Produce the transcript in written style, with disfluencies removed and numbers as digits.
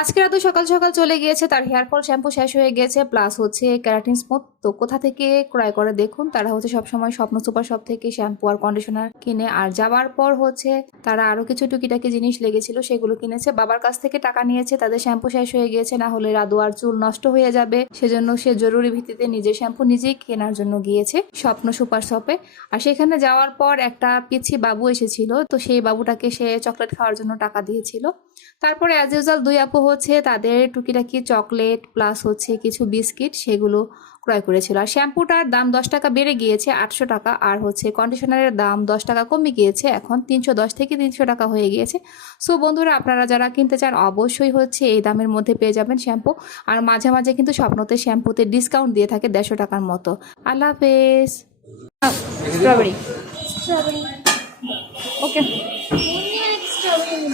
আজকে রাতে সকাল সকাল চলে গিয়েছে, তার হেয়ার ফল শ্যাম্পু শেষ হয়ে গেছে, প্লাস হচ্ছে কেরাটিন স্মুথ। তো কোথা থেকে ক্রয় করে দেখুন, তারা হচ্ছে সবসময় স্বপ্ন সুপার শপ থেকে শ্যাম্পু আর কন্ডিশনার কিনে। আর যাওয়ার পর হচ্ছে তারা আরো কিছু টুকিটাকি জিনিস লেগেছিল সেগুলো কিনেছে। বাবার কাছ থেকে টাকা নিয়েছে, তাদের শ্যাম্পু শেষ হয়ে গিয়েছে, না হলে রাদু আর চুল নষ্ট হয়ে যাবে, সেজন্য সে জরুরি ভিত্তিতে নিজের শ্যাম্পু নিজেই কেনার জন্য গিয়েছে স্বপ্ন সুপার শপে। আর সেখানে যাওয়ার পর একটা পিচ্ছি বাবু এসেছিল, তো সেই বাবুটাকে সে চকলেট খাওয়ার জন্য টাকা দিয়েছিল। তারপরে অ্যাজ ইউজাল দুই আপু হচ্ছে তাদের টুকিটাকি চকলেট প্লাস হচ্ছে কিছু বিস্কিট সেগুলো ক্রয় করেছিল। আর শ্যাম্পুটার দাম 10 টাকা বেড়ে গিয়েছে 800 টাকা, আর হচ্ছে কন্ডিশনারের দাম 10 টাকা কমে গিয়েছে, এখন 310 থেকে 300 টাকা হয়ে গিয়েছে। সো বন্ধুরা, আপনারা যারা কিনতে চান অবশ্যই হচ্ছে এই দামের মধ্যে পেয়ে যাবেন শ্যাম্পু। আর মাঝে মাঝে কিন্তু স্বপ্নতে শ্যাম্পুতে ডিসকাউন্ট দিয়ে থাকে 150 টাকার মতো। আল্লাহ হাফেজ। স্ট্রবেরি। স্ট্রবেরি ওকে। স্ট্রবেরি